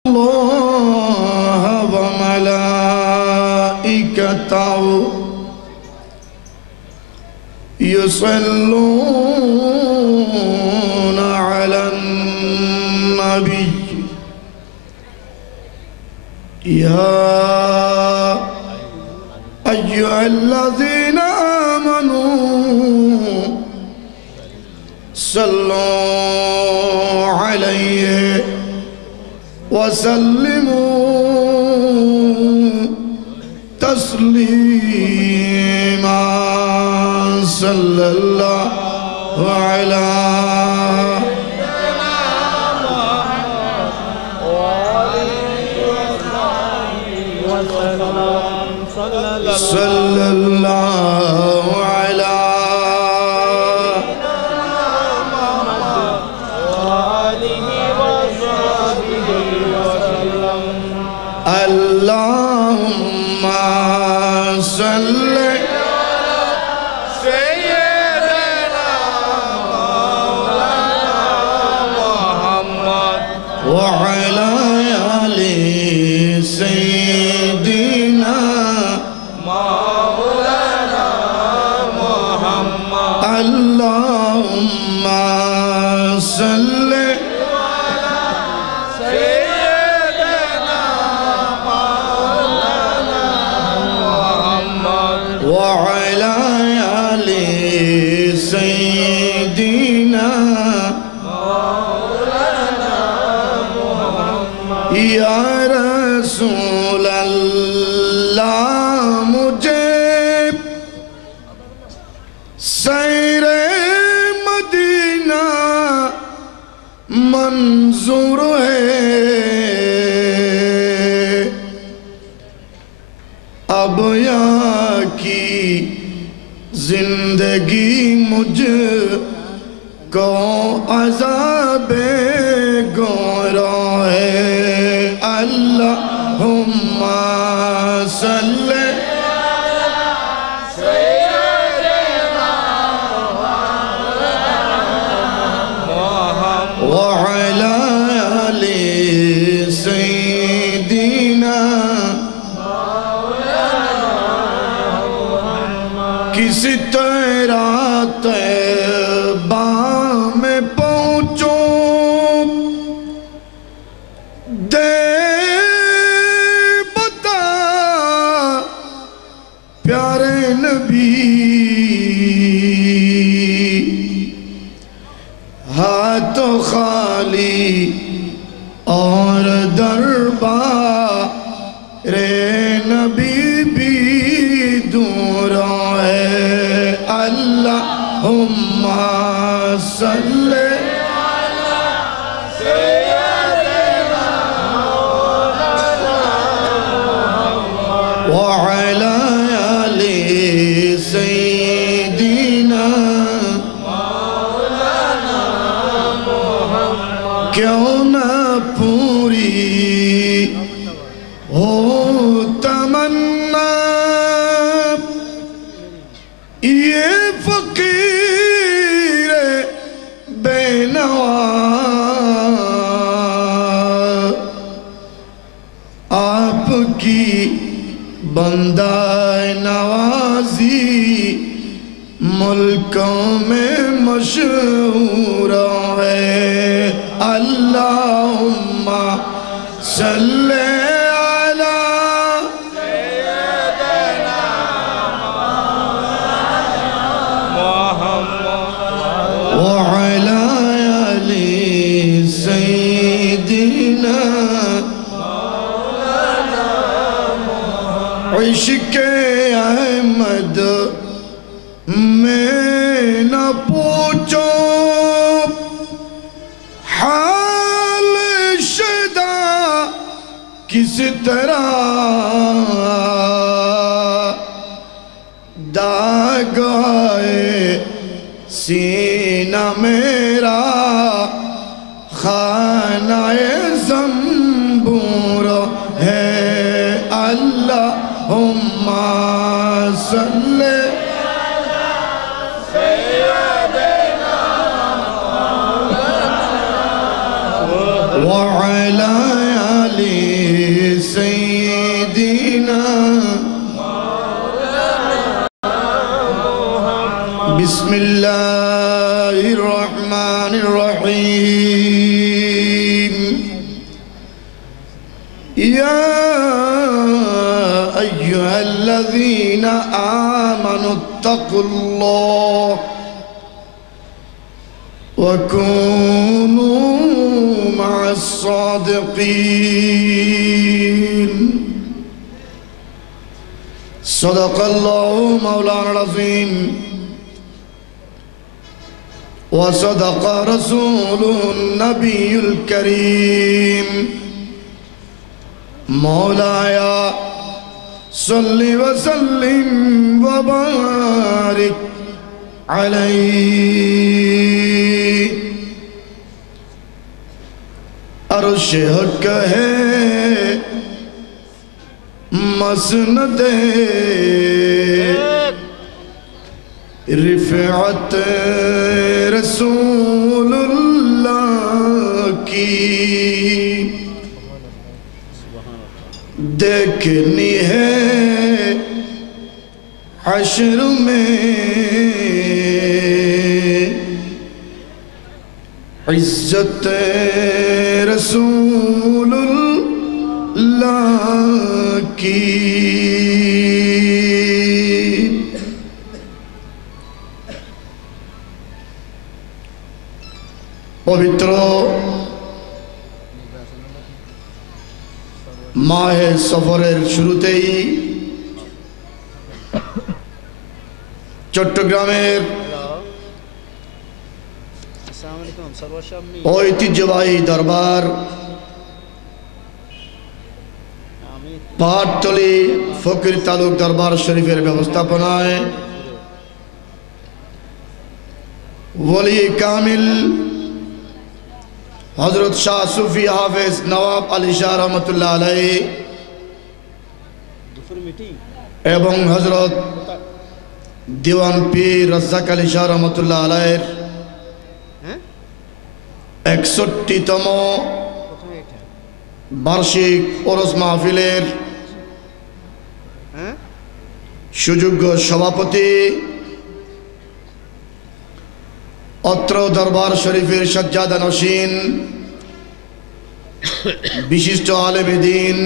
الله وملائكته يصلون على النبي يا أيها الذين آمنوا صلوا عليه وسلموا تسليما صلى الله على صلى الله على اللهم صل سيدنا محمد وعلى آل سيدنا مولانا محمد اللهم صل وعلى آل سيدنا مولانا محمد يا رسول اللہ مجھے سیر مدینہ منظور ہے اب یہاں کی زندگی مجھ کو عذاب گورا ہے اللہم صلی سیدنا محمد وعلی آل سیدنا کسی طرح طیبہ میں پہنچوں دے بتا پیارے نبی ہاتھوں خالی اور دربار نبی بھی دور ہے اللہم صلی وعلى آل سيدنا مولانا محمد کیوں نہ پوری ہو تمنا یہ فقیر بے نوا آپ کی بندہ نوازی ملکوں میں مشہور ہے اللہم صلی علی سیدنا محمد وعلی آل سیدنا عشق احمد میں نہ پوچھو حال شدہ کس طرح داغائے سینہ میرا خانہ زنبور ہے اللہم صلی وعلى آل بسم الله الرحمن الرحيم يا أيها الذين آمنوا اتقوا الله وكونوا مع الصادقين صدق الله مولانا العظيم وصدق رسوله النبي الكريم مولاي صل وسلم وبارك عليه अर्श हक है मसनद रिफ़अत रसूलुल्लाह की देखनी है हश्र में इज्जत रसूलुल्लाह की पवित्र माहे सफरेर शुरूतेई चट्टग्रामेर ঐতিহ্যবাহী দরবার পাহাড়তলী ফকির তালুক দরবার শরীফের ব্যবস্থাপনায় ওলি কামিল হযরত শাহ সুফি হাফেজ নওয়াব আলী শাহ রহমতুল্লাহ আলাইহি এবং হযরত দিওয়ান পীর রাজ্জাক আলী শাহ রহমতুল্লাহ আলাইহির 61তম বার্ষিক ওরস মাহফিলের সুযোগ্য সভাপতি অত্র দরবার শরীফের সজ্জাদা নশীন বিশিষ্ট আলেমে দ্বীন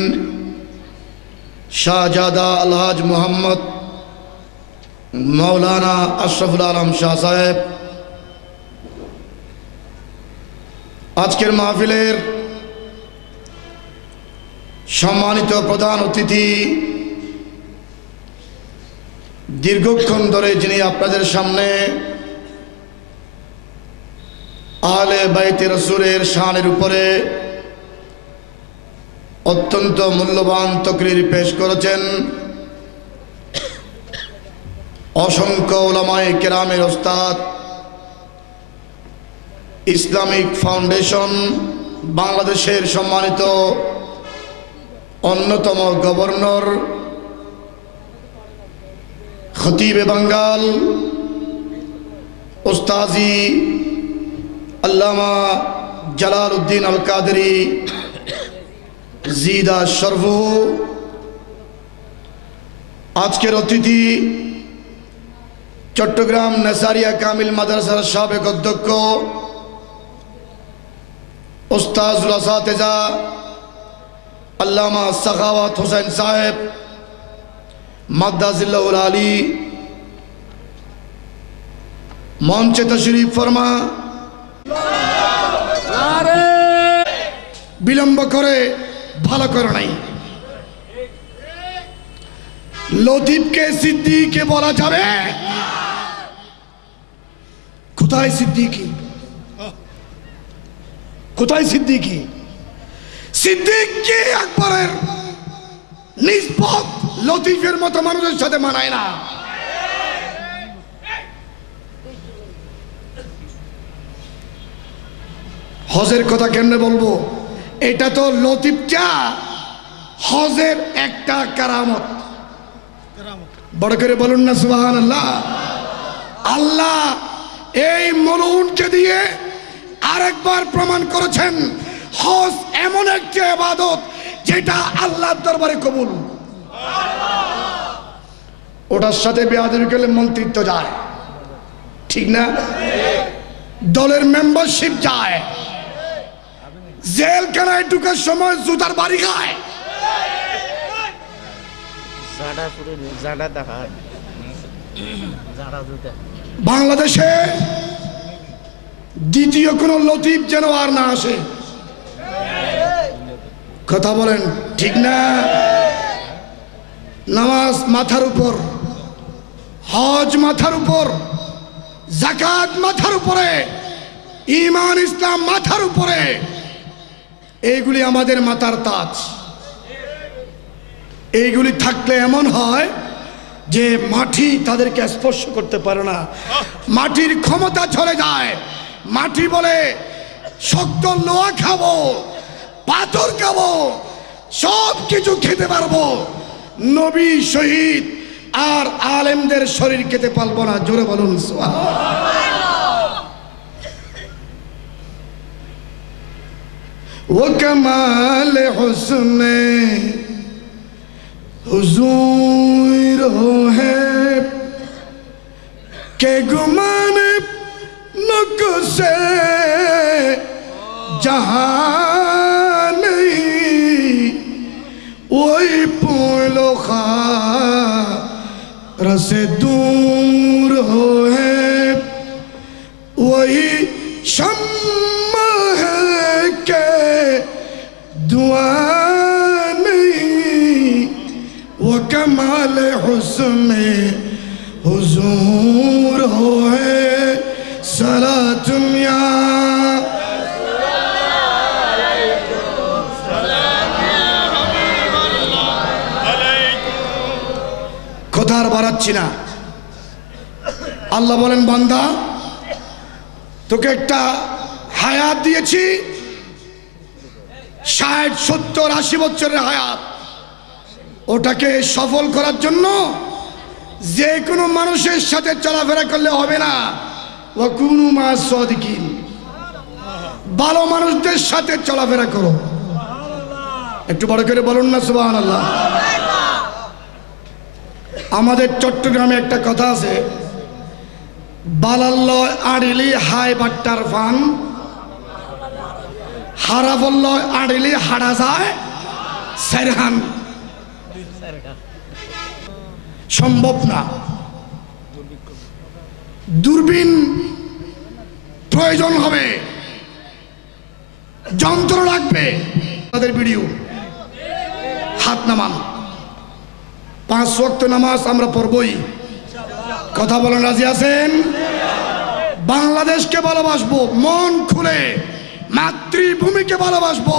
শাহজাদা আলহাজ মোহাম্মদ মাওলানা আশরাফুল আলম শাহ সাহেব, আজকের মাহফিলের সম্মানিত প্রধান অতিথি, দীর্ঘক্ষণ ধরে যিনি আপনাদের সামনে আহলে বাইতে রাসূলের শানের উপরে অত্যন্ত মূল্যবান তকরির পেশ করেছেন, অসংখ্য উলামায়ে কেরামের ওস্তাদ, ইসলামিক ফাউন্ডেশন বাংলাদেশের সম্মানিত অন্যতম গভর্নর, খতিবে বাঙ্গাল ওস্তাজি আল্লামা জালাল উদ্দিন আল কাদেরী জিদা শরফু, আজকের অতিথি চট্টগ্রাম নেসারিয়া কামিল মাদ্রাসার সাবেক অধ্যক্ষ উস্তাজুল আসাতিজা আল্লামা সাখাওয়াত হোসেন সাহেব মাদ্দাজিল্লাহুল আলী, মঞ্চে তশরিফ ফরমা। বিলম্ব করে ভালো করে নাই। লতিফকে সিদ্দিকে বলা যাবে? কোথায় সিদ্দিকি? কোথায় সিদ্দিকি? সিদ্দিককে আকবরের নিসবত লতিফের মতো মানুষের সাথে মানায় না। হজের কথা কেমনে বলবো? এটা তো লতিফটা হজের একটা কারামত। বড় করে বলুন না সুবহানাল্লাহ। আল্লাহ এই মলউনকে দিয়ে আরেকবার প্রমাণ করেছেন হজ এমন একটি ইবাদত যেটা আল্লাহর দরবারে কবুল। ওটার সাথে বেয়াদবি করলে মন্ত্রিত্ব যায়। ঠিক না? দলের মেম্বারশিপ যায়, জেলখানায় ঢুকার সময় জুতার বাড়ি খায়। বাংলাদেশে দ্বিতীয় কোন লতিফ যেন আর না আসে। কথা বলেন ঠিক না? নামাজ মাথার উপর, হজ মাথার উপর, যাকাত মাথার উপরে, ঈমান ইসলাম মাথার উপরে, এইগুলি আমাদের মাথার তাজ। এইগুলি থাকলে এমন হয় যে মাটি তাদেরকে স্পর্শ করতে পারে না, মাটির ক্ষমতা চলে যায়। মাটি বলে শক্ত লোহা খাবো, পাথর খাবো, সব কিছু খেতে পারবো, নবী শহীদ আর আলেমদের শরীর খেতে পারবো না। জোরে বলুন ও কমাল হুসনে হুজুর হো হ্যায় কে গুমান নুকসে जहां नहीं वही पोलो खार से दूर हो है, वही शम्मा है के दुआ नहीं, वो कमाल हुस्ने हुजूर हो है। सलातुम या কথা আর বাড়াচ্ছি না। আল্লাহ বলেন, বান্দা তোকে একটা হায়াত দিয়েছি, 60, 70, 80 বছরের হায়াত। ওটাকে সফল করার জন্য যে কোনো মানুষের সাথে চলাফেরা করলে হবে না। ওয়াকুনু মা'আস সাদিকিন, ভালো মানুষদের সাথে চলাফেরা করো। একটু বড় করে বলুন না সুবহানাল্লাহ। আমাদের চট্টগ্রামে একটা কথা আছে, বালাল্লয় আড়িলি হাই বাট্টার ফান, হারাবল্লয় আড়িলি হারা যায় সেরহান। সম্ভব না। দূরবীন প্রয়োজন হবে, যন্ত্র লাগবে। তাদের ভিডিও হাত নামান, 5 ওয়াক্ত নামাজ আমরা পড়বই। কথা বলেন, রাজি আছেন? বাংলাদেশকে ভালোবাসবো মন খুলে, মাতৃভূমিকে ভালোবাসবো,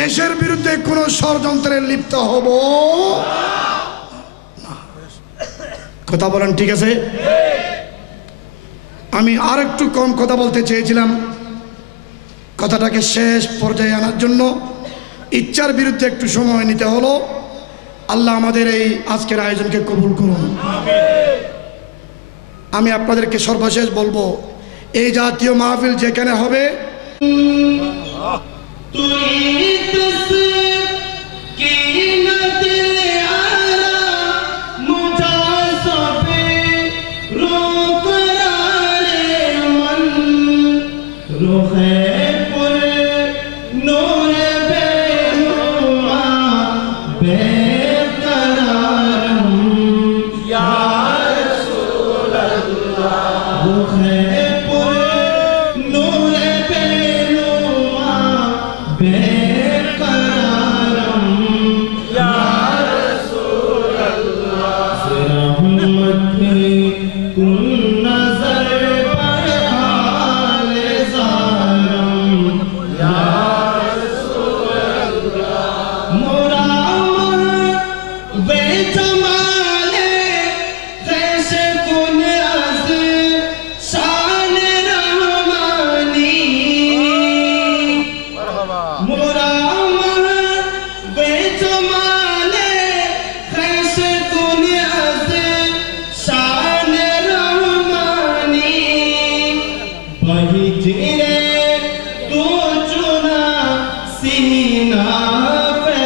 দেশের বিরুদ্ধে কোনো ষড়যন্ত্রে লিপ্ত হব না। কথা বলেন ঠিক আছে? আমি আর একটু কম কথা বলতে চেয়েছিলাম, কথাটাকে শেষ পর্যায়ে আনার জন্য ইচ্ছার বিরুদ্ধে একটু সময় নিতে হলো। আল্লাহ আমাদের এই আজকের আয়োজনকে কবুল করুন। আমি আপনাদেরকে সর্বশেষ বলবো, এই জাতীয় মাহফিল যেখানে হবে, सीना पे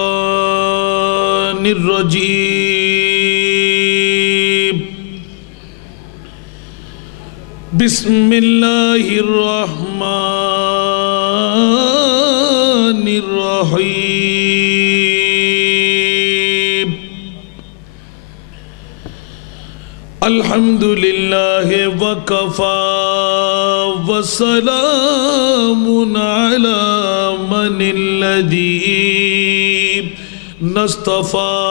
الشيطان الرجيم بسم الله الرحمن الرحيم الحمد لله وكفى وسلام على من الذي نصطفى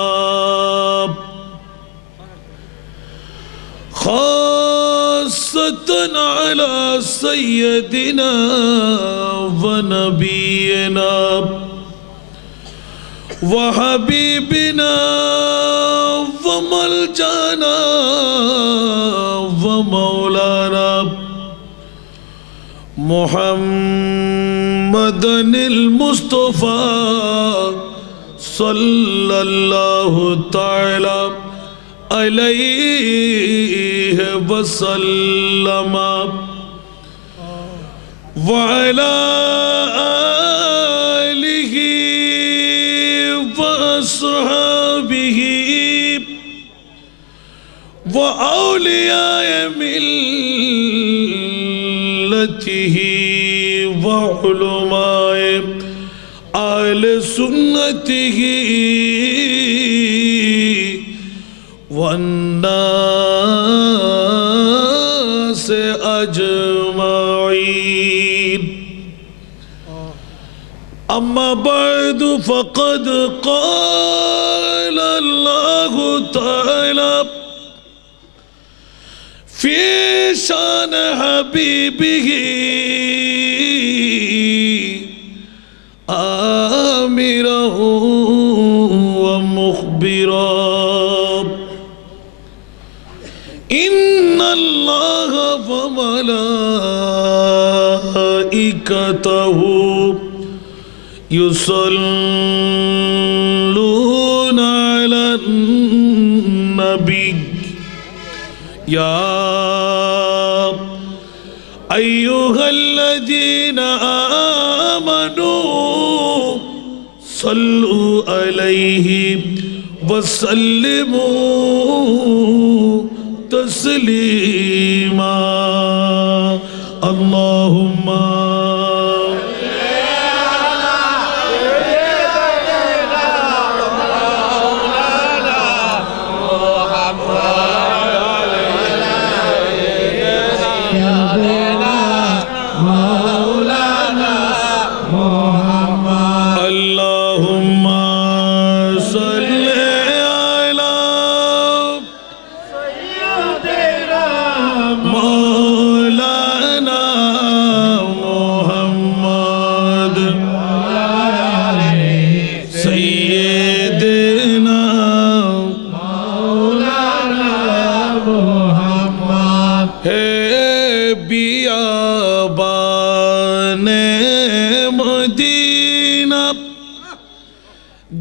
خاصة على سيدنا ونبينا وحبيبنا وملجانا ومولانا محمد المصطفى صلى الله تعالى عليه وسلم وعلى آله وأصحابه وأولياء ملته وعلماء آل سنته والناس أجمعين أما بعد فقد قال الله تعالى في شان حبيبه آمرا ومخبرا إن الله وملائكته يصلون على النبي يا أيها الذين آمنوا صلوا عليه وسلموا تسليما اللهم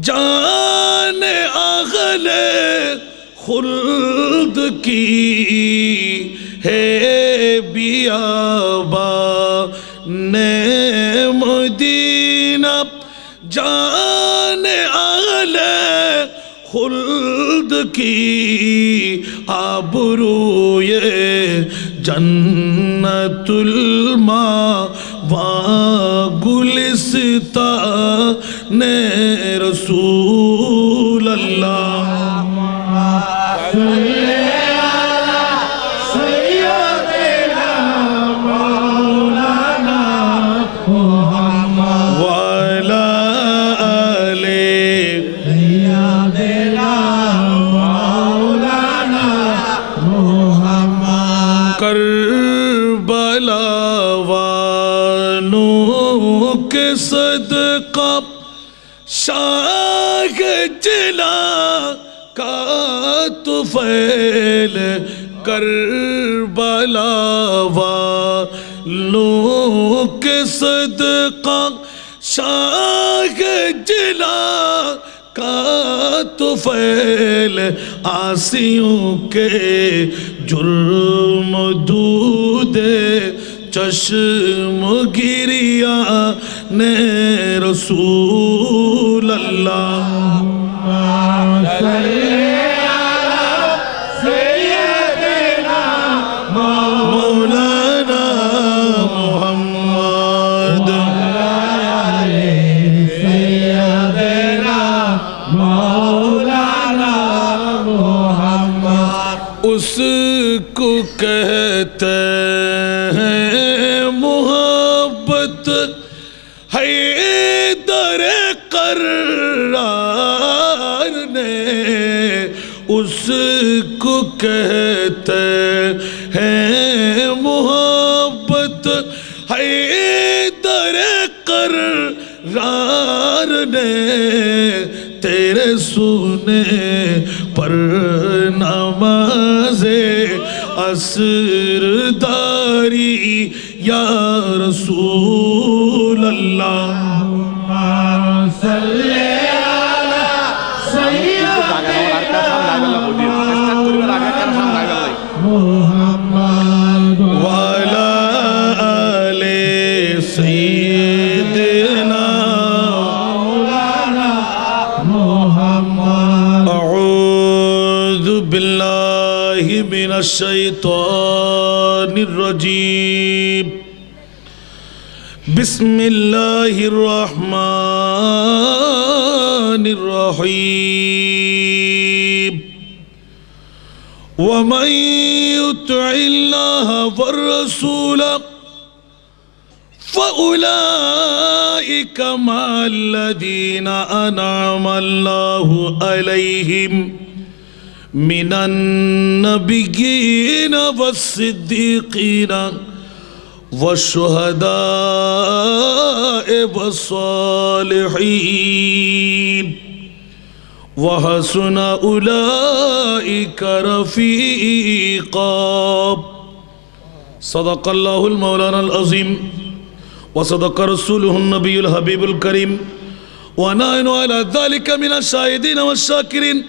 جان اہل خلد کی ہے بیابان مدینہ جان شان اہل خلد کی آبرو یہ جنت الماوا گلستان رسول اللہ صدقہ شاہ جلا کا طفیل کربلا والوں کے صدقہ شاہ جلا کا طفیل عاصیوں کے جرم دودے چشم گریا نے رسول اللہ مولانا محمد اس کو کہتے حیدر قرار نے اس کو کہتے ہیں محبت حیدر قرار نے تیرے سونے پر نماز عصر داری یا رسول اللہ صلی محمد وعلى آل سيدنا مولانا محمد أعوذ بالله من الشيطان الرجيم بسم الله الرحمن الرحيم ومن يطع الله والرسول فأولئك مع الذين أنعم الله عليهم من النبيين والصديقين والشهداء والصالحين وحسن أولئك رفيقا صدق الله المولانا العظيم وصدق رسوله النبي الحبيب الكريم ونحن على ذلك من الشاهدين والشاكرين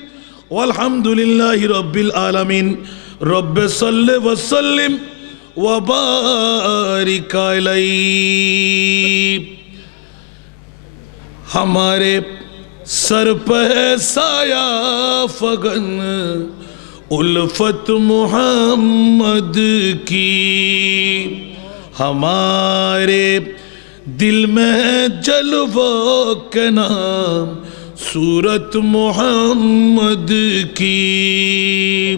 والحمد لله رب العالمين رب صل وسلم وبارک علیہ ہمارے سر پہ سایہ فغن الفت محمد کی ہمارے دل میں جلوہ کے نام صورت محمد کی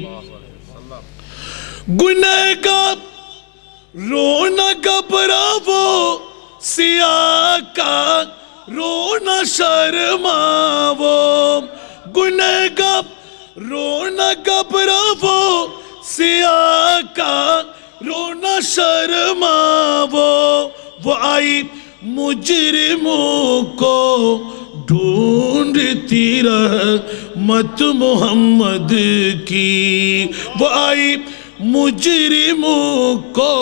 گنہگار رونا گھبراو سیاہ کا رونا شرماو گنہگار رونا گھبراو سیاہ کا رونا شرماو وہ آئی مجرموں کو ڈھونڈتی رحمت محمد کی وہ آئی مجرموں کو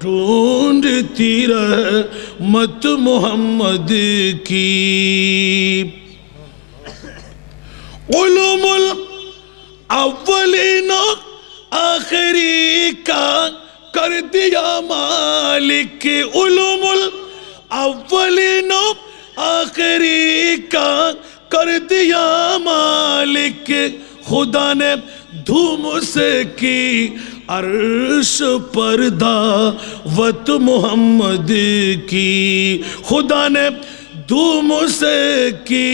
ڈھونڈتی رحمت محمد کی علوم الاولین آخری کا کر دیا مالک علوم الاولین आखिरी का कर दिया मालिक खुदा ने धूम से की अर्श पर दावत मोहम्मद की खुदा ने धूम से की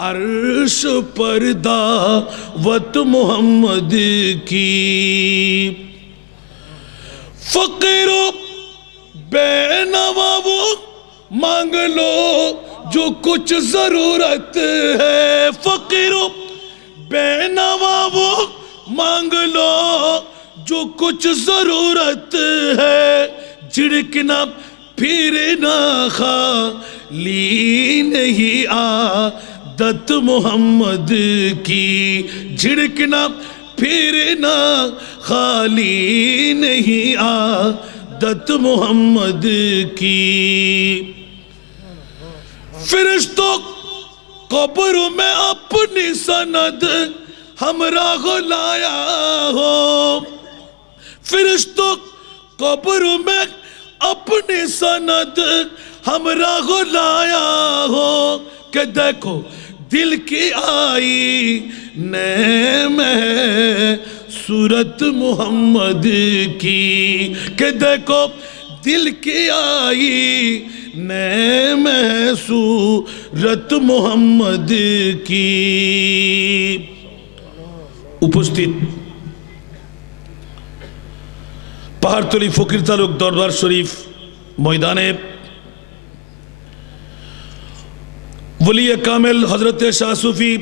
अर्श पर दावत मोहम्मद की फकीरो बेनवा वो मांग लो जो कुछ जरूरत है फकीरो बेनवा वो मांग लो जो कुछ जरूरत है झिड़कना फिरना खाली नहीं आदत मोहम्मद की झिड़कना फिरना खाली नहीं आदत मोहम्मद की फरिश्तों कब्र में अपनी सनद हमरा को लाया हो फरिश्तों कब्र में अपनी सनद हमरा को लाया हो कि देखो दिल की आई में सूरत मोहम्मद की कि देखो दिल की आई में सूरत मोहम्मद की उपस्थित पहाड़तली फकीर तालुक दरबार शरीफ मैदाने वली कामिल हजरत शाह सूफी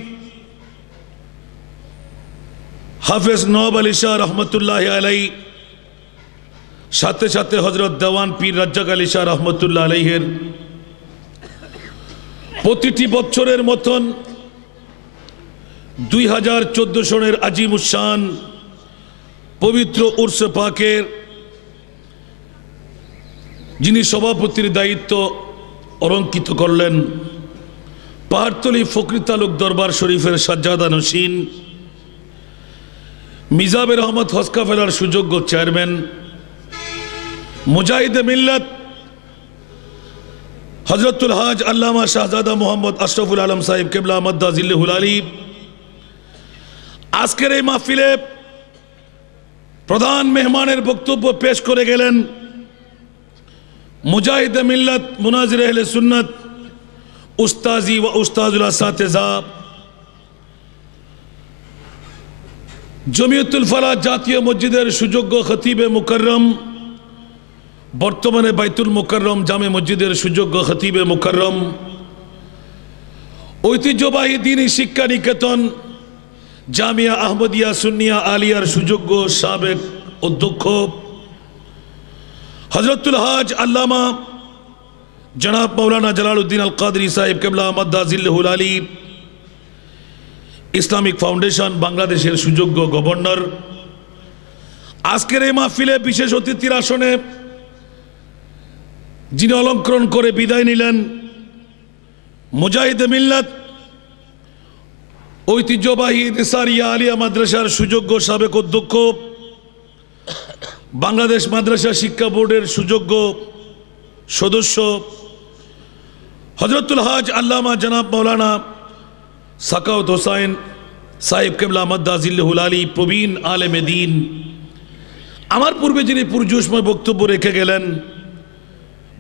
हाफिज नवाब अली शाह रहमतुल्लाह अलैहि साथे साथे हजरत देवान पीर रज्जाक अली शाह रहमतुल्लाह अलैहिर प्रतिटी बछरेर मतन 2014 सनेर আজিমুশ-শান पवित्र उर्स पाकेर जिनि सभापतिर दायित्व अलंकित करलेन पहाड़तली फकीर तालुक दरबार शरीफेर साज्जादा नशीन मिजाबुर रहमत हज काफेलार सुयोग्य चेयरमैन मुजाहिदे मिल्लत हजरतुल हाज अल्लामा शाहजादा मोहम्मद अशरफुल आलम साहिब किबला मद्दा जिल्लुहुल आली आजकेर এই মাহফিলে प्रधान मेहमानेर बक्तव्य पेश करे गेलेन मुजाहिदे मिल्लत मुनाजिर अहले सुन्नत उस्ताजी व उस्ताजुल असातिज़ा जमियतुल फलाह जातीय मस्जिदेर सुयोग्य खतीबे मुकर्रम बर्तमाने बैतुल मुकर्रम जामे मस्जिदेर सुयोग्य खतीबे मुकर्रम ऐतिह्यबाही दीनी शिक्षा निकेतन जामिया आहमदिया सुन्निया आलियार सुयोग्य साबेक अध्यक्ष हजरतुल हाज अल्लामा जनाब मौलाना जलालुद्दीन अल कादरी साहिब किबला मद्दा जिल्लुहुल आली इस्लामिक फाउंडेशन बांग्लादेशेर सुयोग्य गवर्नर आजकेर এই মাহফিলে विशेष अतिथिर आसने जिनि अलंकरण करे विदाय निलेन मुजाहिदे मिल्लत ऐतिह्यबाही निसारिया आलिया माद्रासार सुयोग्य साबेक अध्यक्ष बांग्लादेश माद्रासा शिक्षा बोर्डेर सुयोग्य सदस्य हजरतुल हाज अल्लामा जनाब मौलाना साकावत हुसैन साहिब किबला मद्दा जिल्लुहुल आली प्रवीण आलेमे दीन आमार पूर्वे जिनि पुरजोशमय बक्तव्य रेखे गेलेन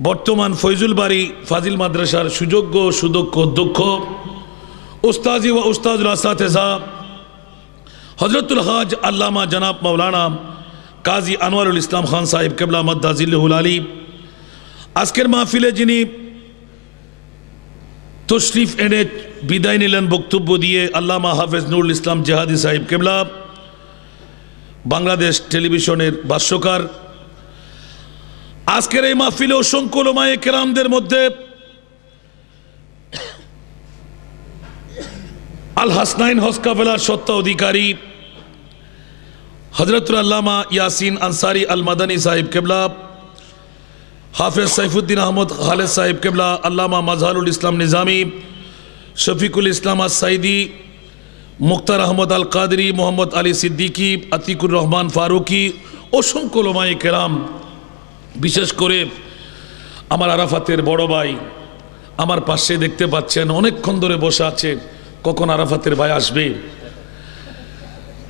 बर्तमान फैजुल बारी फाजिल माद्रासार सुयोग्य सुदक्ष अध्यक्ष उस्ताजी व उस्ताजुल असातिज़ा हजरतुल हाज अल्लामा जनाब मौलाना काजी अनवारुल इस्लाम खान साहिब किबला मद्दा जिल्लुहुल आली आजकेर महफिले जिनि तशरीफ एने विदाय निलेन बक्तव्य दिए अल्लामा हाफिज नुरुल इस्लाम जिहादी साहिब किबला बांग्लादेश टेलिभिशनेर भाष्यकार आजकेर এই মাহফিলে असंख्य उलमाয়ে কেরামদের মধ্যে আল হাসনাইন হজ কাফেলার সত্তা অধিকারী হযরতুল আল্লামা ইয়াসিন আনসারী আল মাদানী সাহেব কিবলা हाफिज सैफुद्दीन अहमद खालिद साहिब किबला अल्लामा मजहारुल इस्लाम निज़ामी शफीकुल इस्लाम सईदी मुख्तार अहमद अल कादरी मोहम्मद अली सिद्दीकी अतीकुर रहमान फारूकी असंख्य उलमाए केराम विशेष करे आमार आराफातेर बड़ भाई আমার পাশে দেখতে পাচ্ছেন অনেকক্ষণ ধরে বসে আছে, কখন আরাফাতের ভাই আসবে,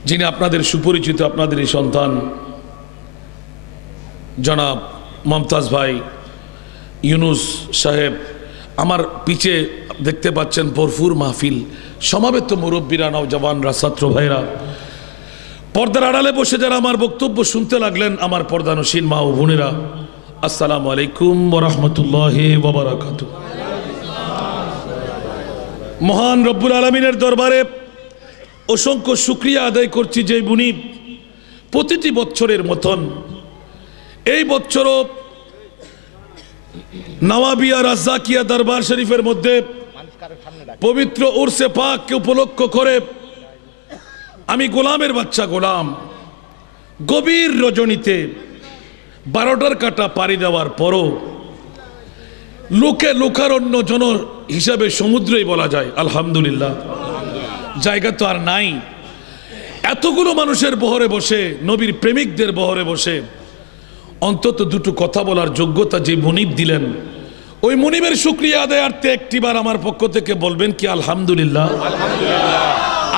যিনি আপনাদের সুপরিচিত, আপনাদেরই সন্তান জনাব মমতাজ ভাই ইউনুস সাহেব। আমার পিছে দেখতে পাচ্ছেন ভরপুর মাহফিল, সমাবেত মুরব্বীরা, নওজওয়ানরা, ছাত্র ভাইরা, পর্দার আড়ালে বসে যারা আমার বক্তব্য শুনতে লাগলেন, আমার পর্দানশীল মা ও বোনেরা, আসসালামু আলাইকুম ওয়া রাহমাতুল্লাহি ওয়া বারাকাতুহু। মহান রব্বুল আলামিনের দরবারে অসংখ্য শুকরিয়া আদায় করছি যে মুনিব প্রতিটি বছরের মতন এই বছরও নওয়াবিয়া রাজ্জাকিয়া দরবার শরীফের মধ্যে পবিত্র উরসে পাককে উপলক্ষ করে আমি গোলামের বাচ্চা গোলাম গভীর রজনীতে 12টার কাটা পাড়ি দেওয়ার পরও লোকে লোকারণ্য জন হিসাবে সমুদ্রই বলা যায়। আলহামদুলিল্লাহ, জায়গা তো আর নাই। এতগুলো মানুষের বহরে বসে, নবীর প্রেমিকদের বহরে বসে অন্তত দুটো কথা বলার যোগ্যতা যে মুনিব দিলেন, ওই মুনিবের শুকরিয়া আদায়ার্থে একটিবার আমার পক্ষ থেকে বলবেন কি আলহামদুলিল্লাহ।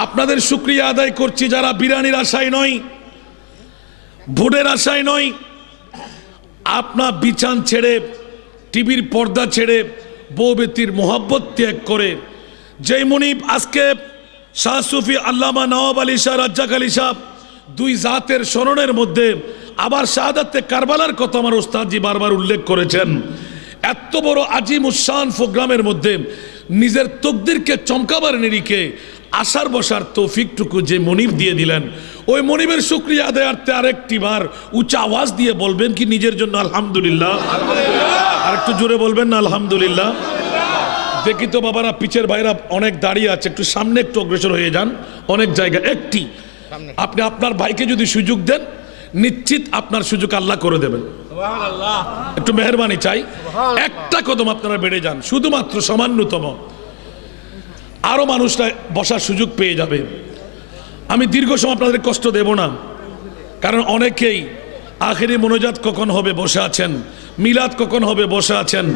আপনাদের শুকরিয়া আদায় করছি যারা বিরানির আশায় নয়, ভোটের আশায় নয়, আপনার বিছান ছেড়ে, টিভির পর্দা ছেড়ে, বউ বেতির মোহাব্বত ত্যাগ করে যেই মুনিব আজকে শাহ সুফি আল্লামা নওয়াব আলী শাহ রাজ্জাক আলী সাহেব দুই জাতের স্মরণের মধ্যে আবার শাহাদাতে কারবালার কথা আমার ওস্তাদজি বারবার উল্লেখ করেছেন। এত বড় আজিম উসান প্রোগ্রামের মধ্যে নিজের তকদিরকে চমকাবার নিরিখে আসার বসার তৌফিকটুকু যে মুনিব দিয়ে দিলেন, ওই মুনিবের শুকরিয়া আদায়ার্থে আরেকটি বার উচ্চ আওয়াজ দিয়ে বলবেন কি নিজের জন্য আলহামদুলিল্লাহ। আর একটু জোরে বলবেন না আলহামদুলিল্লাহ। দেখি তো বাবারা, পিছের ভাইরা অনেক দাঁড়িয়ে আছে, একটু সামনে একটু অগ্রসর হয়ে যান। অনেক জায়গা একটি আপনি আপনার ভাইকে যদি সুযোগ দেন, নিশ্চিত আপনার সুযোগ আল্লাহ করে দেবেন। একটু মেহরবানি চাই, একটা কদম আপনারা বেড়ে যান, শুধুমাত্র সামান্যতম, আরো মানুষরা বসার সুযোগ পেয়ে যাবে। আমি দীর্ঘ সময় আপনাদের কষ্ট দেব না, কারণ অনেকেই আখেরি মোনাজাত কখন হবে বসে আছেন, মিলাদ কখন হবে বসে আছেন,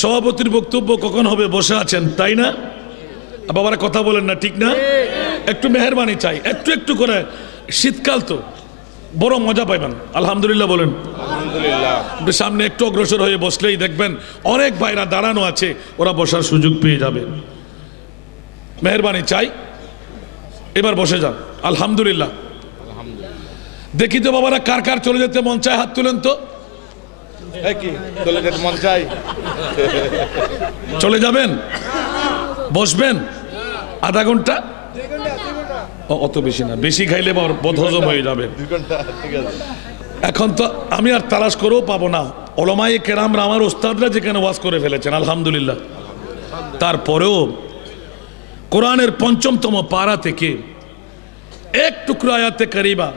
সভাপতির বক্তব্য কখন হবে বসে আছেন, তাই না বাবারা? কথা বলেন না, ঠিক না? একটু মেহরবানি চাই, একটু একটু করে, শীতকাল তো বড় মজা পাইবেন। আলহামদুলিল্লাহ বলেন। একটু সামনে একটু অগ্রসর হয়ে বসলেই দেখবেন অনেক ভাইরা দাঁড়ানো আছে, ওরা বসার সুযোগ পেয়ে যাবে। মেহরবানি চাই, এবার বসে যান। আলহামদুলিল্লাহ। দেখি তো বাবারা, কার কার চলে যেতে মন চায়, হাত তুলেন তো। মন চাই চলে যাবেন, বসবেন আধা ঘন্টা, অত বেশি না, বেশি খাইলে বদহজম হয়ে যাবে। এখন তো আমি আর তালাশ করেও পাবো না। ওলামায়ে কেরামরা, আমার ওস্তাদরা যেখানে ওয়াজ করে ফেলেছেন আলহামদুলিল্লাহ, তারপরেও কোরআনের ৫ম পারা থেকে এক টুকরো আয়াতে কারিবা,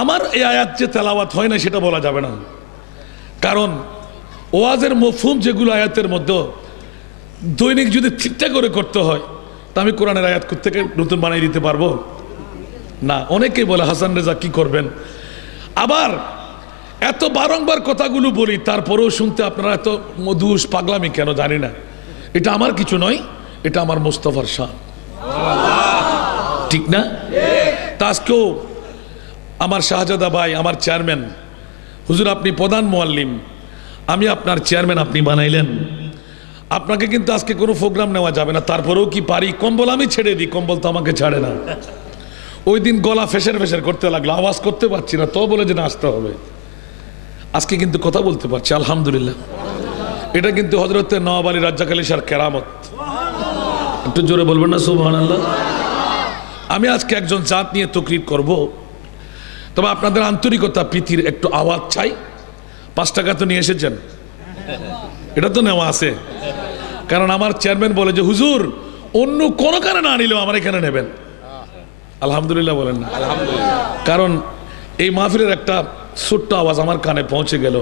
আমার এই আয়াত যে তেলাওয়াত হয় না সেটা বলা যাবে না, কারণ ওয়াজের মফহুম যেগুলো আয়াতের মধ্যে দৈনিক যদি ঠিকঠাক করে করতে হয়, তা আমি কোরআনের আয়াত থেকে নতুন বানিয়ে দিতে পারবো না। অনেকেই বলে হাসান রেজা কি করবেন, আবার এত বারংবার কথাগুলো বলি, তারপরেও শুনতে আপনারা এত মধুস পাগলামি কেন জানি না। এটা আমার কিছু নয়, এটা আমার মুস্তাফার শান, ঠিক না? তা আজকেও আমার শাহজাদা ভাই, আমার চেয়ারম্যান, হুজুর আপনি প্রধান মুআল্লিম, আমি আপনার চেয়ারম্যান, আপনি বানাইলেন, আপনাকে কিন্তু আজকে কোনো প্রোগ্রাম নেওয়া যাবে না। তারপরেও কি পারি, কম্বল আমি ছেড়ে দিই, কম্বল তো আমাকে ছাড়ে না। ওই দিন গলা ফেসের ফেসের করতে লাগলো, আওয়াজ করতে পারছি না, তো বলে যে না আসতে হবে। আজকে কিন্তু কথা বলতে পারছি আলহামদুলিল্লাহ। এটা কিন্তু হযরতে নওয়াব আলী রাজ্জাক আলী শাহর কেরামত। একটু জোরে বলবেন না সুবহানাল্লাহ। আমি আজকে একজন জাত নিয়ে তকরির করব, তবে আপনাদের আন্তরিকতা, প্রীতির একটু আওয়াজ চাই। 5 টাকা তো নিয়ে এসেছেন, এটা তো নেওয়া আছে, কারণ আমার চেয়ারম্যান বলে যে হুজুর অন্য কোনো কারণে না নিলেও আমার এখানে নেবেন। আলহামদুলিল্লাহ বলেন না? কারণ এই মাহফিলের একটা ছোট্ট আওয়াজ আমার কানে পৌঁছে গেল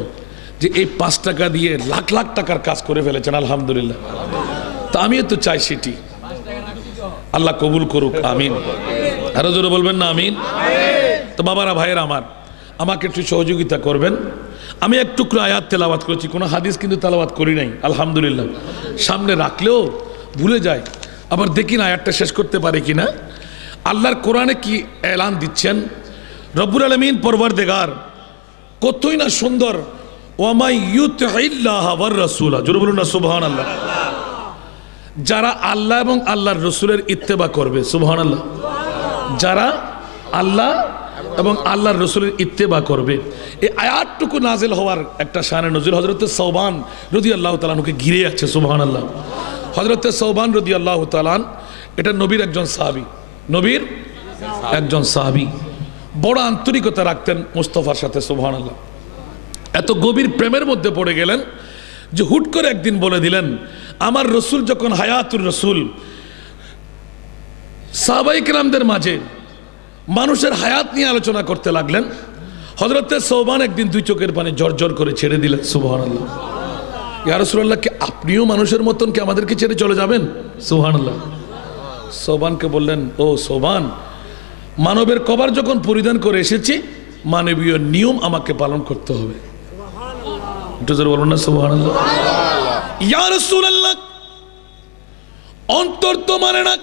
যে এই 5 টাকা দিয়ে লাখ লাখ টাকার কাজ করে ফেলেছেন আলহামদুলিল্লাহ। তা আমিও তো চাই সেটি, আল্লাহ কবুল করুক, আমিন। আরো জোরে বলবেন না আমিন। তো বাবারা, ভাইয়েরা আমার, আমাকে একটু সহযোগিতা করবেন। আমি এক টুকরো আয়াত তেলাওয়াত করেছি, কোনো হাদিস কিন্তু তেলাওয়াত করি নাই আলহামদুলিল্লাহ। সামনে রাখলেও ভুলে যায়, আবার দেখি না আয়াতটা শেষ করতে পারে কিনা। আল্লাহর কোরআনে কি এলান দিচ্ছেন, রব্বুল আলামিন পরওয়ারদিগার কতই না সুন্দর, ওয়ামাই ইউতিইল্লাহ ওয়ার রাসূলা, জোরে বলুন না সুবহানাল্লাহ। যারা আল্লাহ এবং আল্লাহর রসুলের ইত্তেবা করবে, সুবহানাল্লাহ, যারা আল্লাহ এবং আল্লাহর রসুলের ইত্তেবা করবে, এই আয়াতটুকু নাজিল হওয়ার একটা শানে নজরুল হযরত সৌবান রাদিয়াল্লাহু তাআলা আনহুকে ঘিরে আছে, সুবহানাল্লাহ। হযরত সৌবান রাদিয়াল্লাহু তাআলা এটা নবীর একজন সাহাবী, নবীর একজন সাহাবী, বড় আন্তরিকতা রাখতেন মুস্তাফার সাথে, সুবহানাল্লাহ। এত গভীর প্রেমের মধ্যে পড়ে গেলেন যে হুট করে একদিন বলে দিলেন, আমার রসুল যখন হায়াতুর রসুল সাহাবায়ে কেরামদের মাঝে মানুষের হায়াত নিয়ে আলোচনা করতে লাগলেন, হযরতে সৌবান একদিন দুই চোখের পানি জর্জর করে ছেড়ে দিলেন, সুবহানাল্লাহ। ইয়া রাসূলুল্লাহ, কি আপনিও মানুষের মতন কি আমাদেরকে ছেড়ে চলে যাবেন? সুবহানাল্লাহ। সৌবানকে বললেন, ও সৌবান, মানবের কবর যখন পরিধান করে এসেছি, মানবীয় নিয়ম আমাকে পালন করতে হবে। একটু জোরে বলুন না সুবহানাল্লাহ। ইয়া রাসূলুল্লাহ, অন্তর তো মানে না,